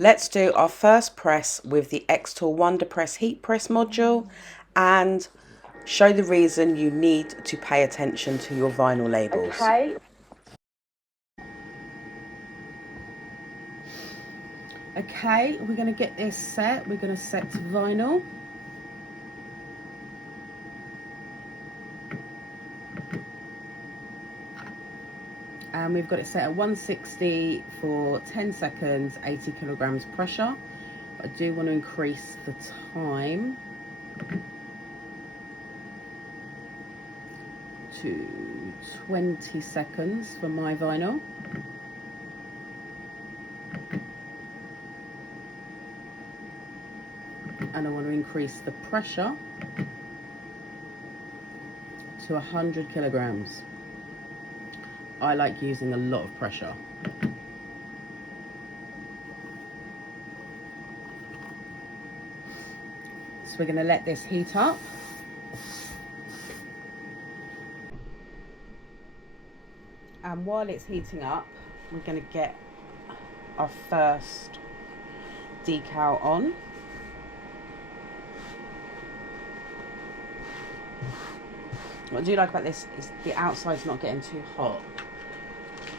Let's do our first press with the Xtool Wonder Press Heat Press module and show the reason you need to pay attention to your vinyl labels. Okay, we're going to get this set. We're going to set to vinyl. And we've got it set at 160 for 10 seconds, 80 kilograms pressure. I do want to increase the time to 20 seconds for my vinyl. And I want to increase the pressure to 100 kilograms. I like using a lot of pressure. So we're going to let this heat up. And while it's heating up, we're going to get our first decal on. What I do like about this is the outside's not getting too hot.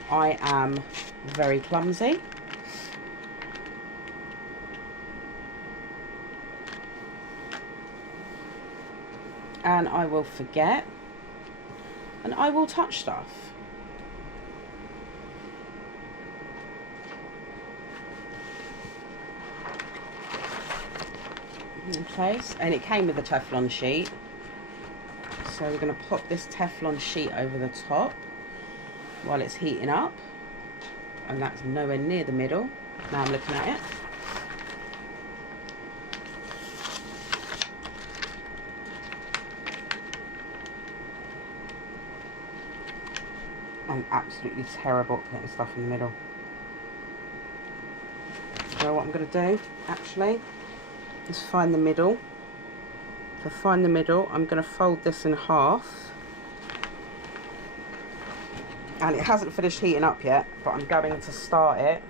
I am very clumsy. And I will forget. And I will touch stuff. In place. And it came with a Teflon sheet. So we're going to pop this Teflon sheet over the top while it's heating up. And that's nowhere near the middle. Now I'm looking at it. I'm absolutely terrible at putting stuff in the middle. So what I'm going to do, actually, is find the middle. To find the middle, I'm going to fold this in half. And it hasn't finished heating up yet, but I'm going to start it.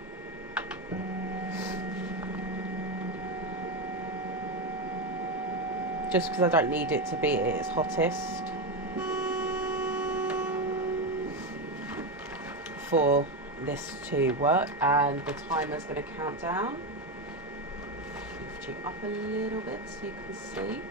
Just because I don't need it to be at its hottest for this to work. And the timer's going to count down. Lift you up a little bit so you can see.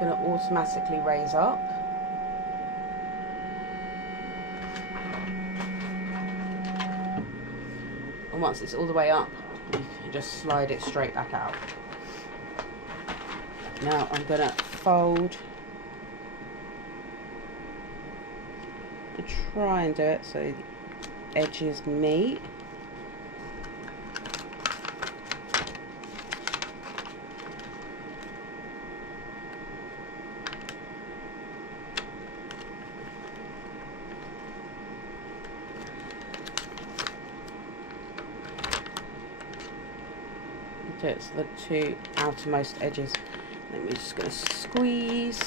Going to automatically raise up. And once it's all the way up, you can just slide it straight back out. Now I'm going to fold and try and do it so the edges meet. It's the two outermost edges. Then we're just going to squeeze,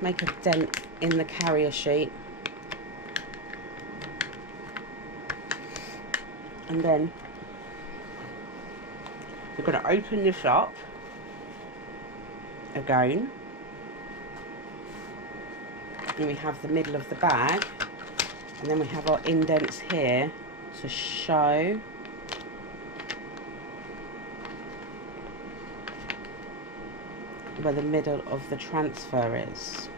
make a dent in the carrier sheet, and then we're going to open this up again, and we have the middle of the bag, and then we have our indents here to show where the middle of the transfer is.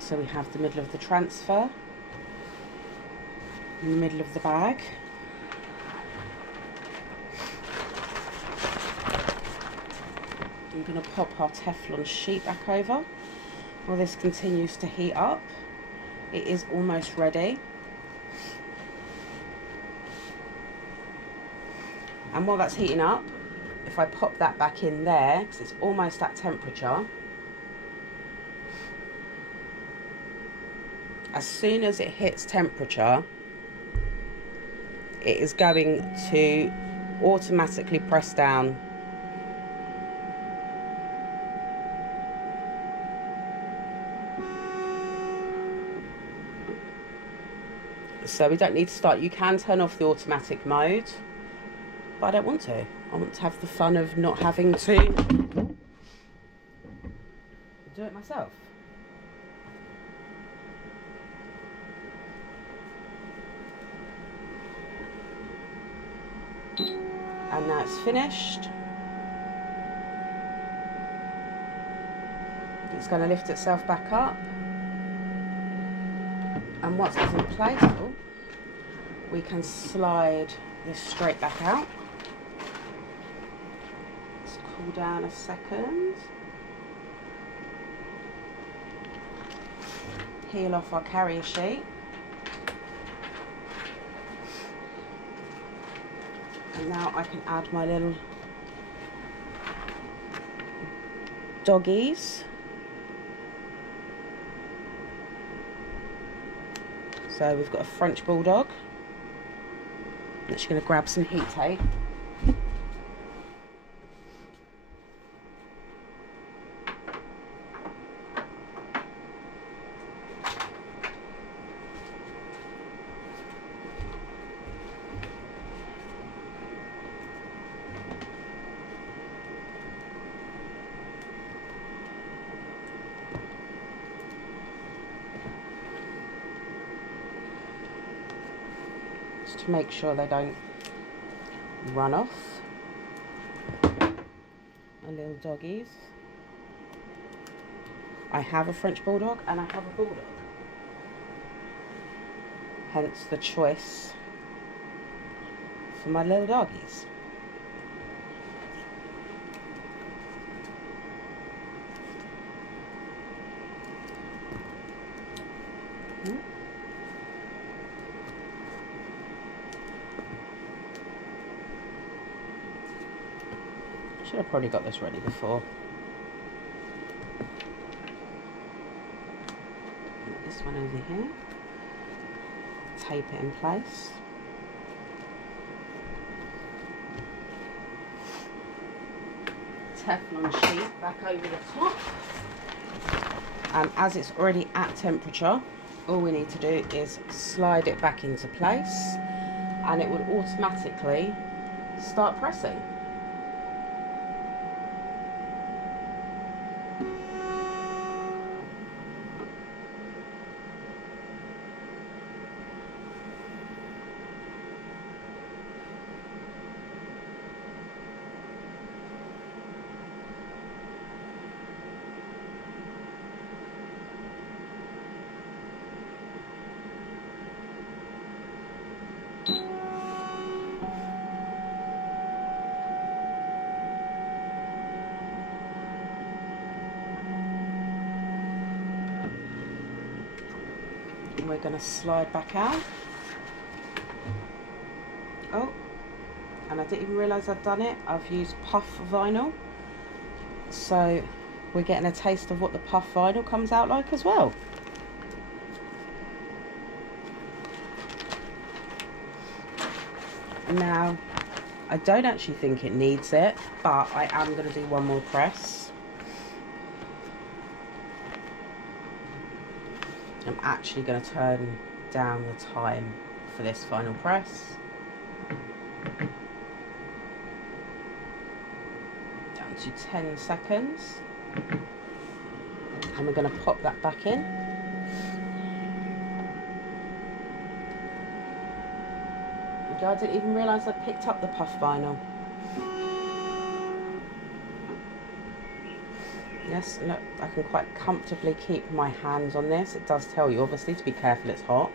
So we have the middle of the transfer in the middle of the bag. I'm going to pop our Teflon sheet back over while this continues to heat up. It is almost ready. And while that's heating up, if I pop that back in there, because it's almost at temperature, as soon as it hits temperature, it is going to automatically press down. So we don't need to start. You can turn off the automatic mode, but I don't want to. I want to have the fun of not having to do it myself. And now it's finished. It's going to lift itself back up. And once it's in place, we can slide this straight back out. Let's cool down a second. Peel off our carrier sheet. And now I can add my little doggies. So we've got a French Bulldog. I'm actually going to grab some heat tape. To make sure they don't run off. My little doggies. I have a French Bulldog and I have a Bulldog. Hence the choice for my little doggies. Should have probably got this ready before. Put this one over here. Tape it in place. Teflon sheet back over the top. And as it's already at temperature, all we need to do is slide it back into place and it would automatically start pressing. We're going to slide back out. Oh, and I didn't even realise I'd done it. I've used puff vinyl, so we're getting a taste of what the puff vinyl comes out like as well. Now, I don't actually think it needs it, but I am going to do one more press. I'm actually going to turn down the time for this final press. Down to 10 seconds. And we're going to pop that back in. I didn't even realise I picked up the puff vinyl. Yes, look, I can quite comfortably keep my hands on this. It does tell you, obviously, to be careful, it's hot.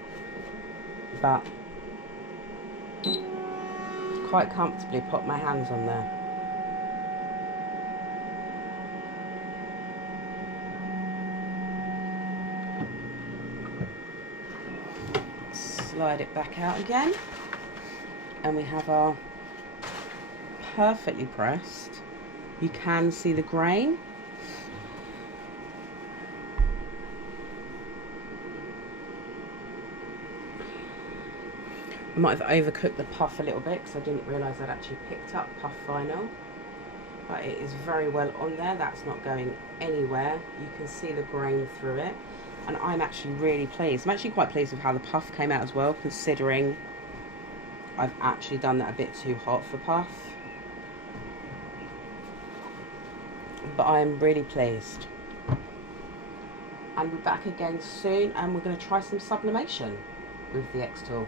But quite comfortably put my hands on there. Slide it back out again. And we have our perfectly pressed. You can see the grain. I might have overcooked the puff a little bit because I didn't realise I'd actually picked up puff vinyl. But it is very well on there. That's not going anywhere. You can see the grain through it. And I'm actually really pleased. I'm actually quite pleased with how the puff came out as well, considering I've actually done that a bit too hot for puff. But I am really pleased. And we're back again soon, and we're going to try some sublimation with the Xtool.